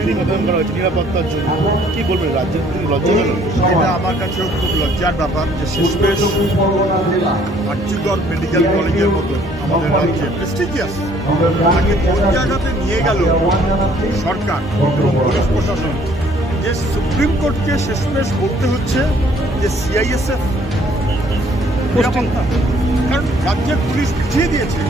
সেনাবাহিনী মোতায়েন করা হয়েছে নিরাপত্তার জন্য, কি বলবেন? রাজ্যের লজ্জাজনক? এটা আমার কাছেও খুব লজ্জার ব্যাপার যে শেষমেশ আর্যগর মেডিকেল কলেজের মতো আমাদের রাজ্যে প্রেস্টিজিয়াস তাকে কোন জায়গাতে নিয়ে গেল সরকার এবং পুলিশ প্রশাসন, যে সুপ্রিম কোর্টকে শেষমেশ বলতে হচ্ছে যে সিআইএসএফ নিরাপত্তা। কারণ রাজ্যের পুলিশ বুঝিয়ে দিয়েছে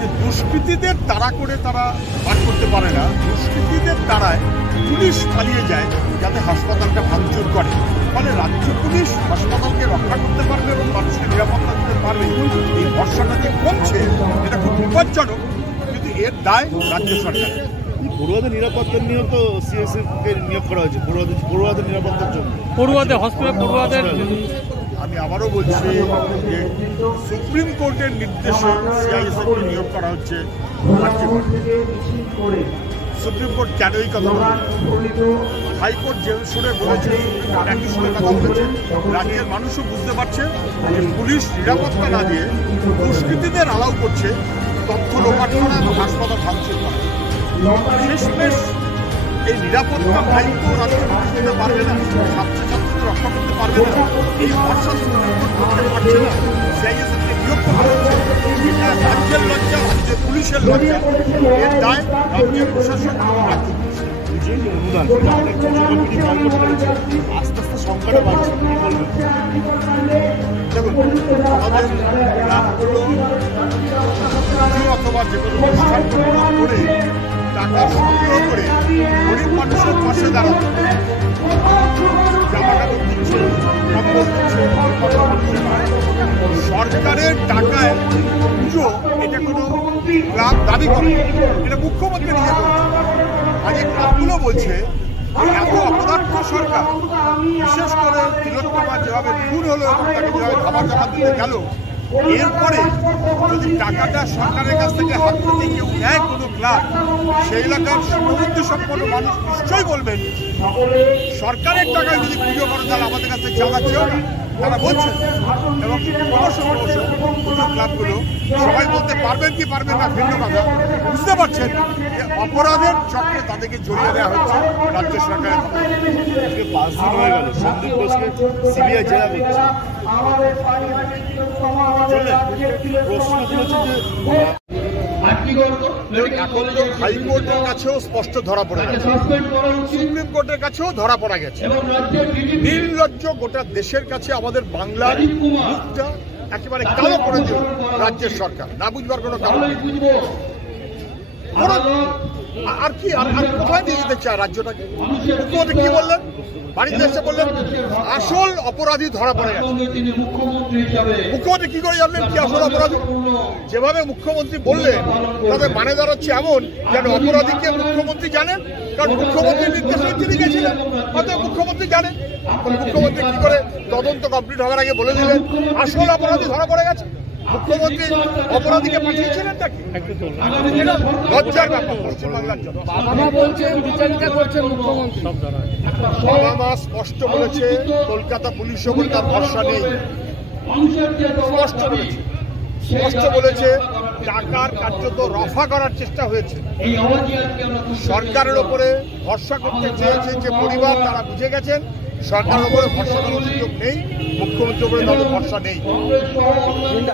যে দুষ্কৃতীদের তাড়া করে তারা পার করতে পারে না, দুষ্কৃতীদের তাড়ায় পুলিশ পালিয়ে যায় যাতে হাসপাতালটা ভাঙচুর করে। ফলে রাজ্য পুলিশ হাসপাতালকে রক্ষা করতে পারবে এবং মানুষকে নিরাপত্তা দিতে পারবে। এই ভরসাটা যে কমছে এটা খুব বিপজ্জনক, কিন্তু এর দায় রাজ্য সরকার। পড়ুয়াদের নিরাপত্তার নিয়েও তো সিএসএফকে নিয়োগ করা হয়েছে, পড়ুয়াদের নিরাপত্তার জন্য, পড়ুয়াদের হসপিটাল পড়ুয়াদের। আমি আবারও বলছি যে সুপ্রিম কোর্টের নির্দেশে সিআইএসএফকে নিয়োগ করা হচ্ছে। সুপ্রিম কোর্ট কেন এই কথা বলছে? হাইকোর্ট যে সুরে বলেছে একই সুরে কথা বলেছে। রাজ্যের মানুষও বুঝতে পারছে যে পুলিশ নিরাপত্তা না দিয়ে দুষ্কৃতীদের অ্যালাউ করছে তথ্য লোপাট করা এবং হাসপাতাল ভাঙচুর করা। শেষমেশ এই নিরাপত্তা দায়িত্ব রাজ্যের মানুষ দিতে পারবে না, ছাত্রছাত্রীদের রক্ষা করতে পারবে না, এই ভরসা সুপ্রিম কোর্ট করতে পারছে না। সিআইএসএফকে নিয়োগ করা হচ্ছে, এটা রাজ্যের লজ্জা, রাজ্যের পুলিশের লজ্জা। এর দায় রাজ্যের প্রশাসন এবং রাজ্য পুলিশ। যে অনুদান সেটা অনেক কমিটি বয়কট করেছে, আস্তে আস্তে সংখ্যাটা বাড়ছে, কি বলবেন? দেখুন, আমাদের ক্লাবগুলো অথবা যে কোনো অনুষ্ঠান করে টাকা সংগ্রহ করে গরিব মানুষের পাশে দাঁড়াতে, জামা কাপড় দিচ্ছে, কম্বল দিচ্ছে, সরকারের টাকায় পুজো, এটা কোনো ক্লাব দাবি করে, এটা মুখ্যমন্ত্রী নিজে করছে। আজকে ক্লাবগুলো বলছে এত অপদার্থ সরকার, বিশেষ করে তিলোত্তমা যেভাবে খুন হলো এবং তাকে যেভাবে খাবার জামা দিতে গেল, এরপরে যদি টাকাটা সরকারের কাছ থেকে হাত থেকে কেউ নেয় কোনো ক্লাব, সেই এলাকার সমৃদ্ধি সম্পন্ন মানুষ নিশ্চয়ই বলবেন সরকারের টাকায় যদি পুজো করে তাহলে আমাদের কাছে চাঁদা চেয়েও না, তারা বলছেন। এবং পুজো ক্লাবগুলো সবাই বলতে পারবেন কি পারবেন না ভিন্ন কথা, বুঝতে পারছেন যে অপরাধের চক্রে তাদেরকে জড়িয়ে দেওয়া হচ্ছে রাজ্য সরকারের। 5 দিন হয়ে গেল সন্দীপ ঘোষকে সিবিআই জেরা করছে। প্রশ্ন তুলেছে যে এখন তো হাইকোর্টের কাছেও স্পষ্ট ধরা পড়ে গেছে, সুপ্রিম কোর্টের কাছেও ধরা পড়া গেছে। নির্লজ্জ গোটা দেশের কাছে আমাদের বাংলার মুখটা একেবারে কালো করে দিল রাজ্যের সরকার, না বুঝবার কোনো কারণ নেই। আর কি আর কোথায় দিয়ে যেতে চায় রাজ্যটাকে? মুখ্যমন্ত্রী কি বললেন? বাড়িতে এসে বললেন আসল অপরাধী ধরা পড়ে গেছে। মুখ্যমন্ত্রী কি করে জানলেন কি আসল অপরাধী? যেভাবে মুখ্যমন্ত্রী বললেন তাদের মানে দাঁড়াচ্ছে এমন যেন অপরাধীকে মুখ্যমন্ত্রী জানেন, কারণ মুখ্যমন্ত্রীর নির্দেশে তিনি গেছিলেন, অতএব মুখ্যমন্ত্রী জানেন। মুখ্যমন্ত্রী কি করে তদন্ত কমপ্লিট হওয়ার আগে বলে দিলেন আসল অপরাধী ধরা পড়ে গেছে? মুখ্যমন্ত্রী অপরাধীকে পাঠিয়েছিলেন নাকি? লজ্জার ব্যাপার পশ্চিমবাংলার জন্য। বাবা মা বলছেন বিচারিতা করছেন মুখ্যমন্ত্রী, বাবা মা স্পষ্ট বলেছে কলকাতা পুলিশ ওপর তার ভরসা নেই, স্পষ্ট বলেছে টাকার কার্যত রফা করার চেষ্টা হয়েছে। সরকারের ওপরে ভরসা করতে চেয়েছে যে পরিবার, তারা বুঝে গেছেন সরকারের ওপরে ভরসা করার সুযোগ নেই, মুখ্যমন্ত্রীর ওপরে তাদের ভরসা নেই।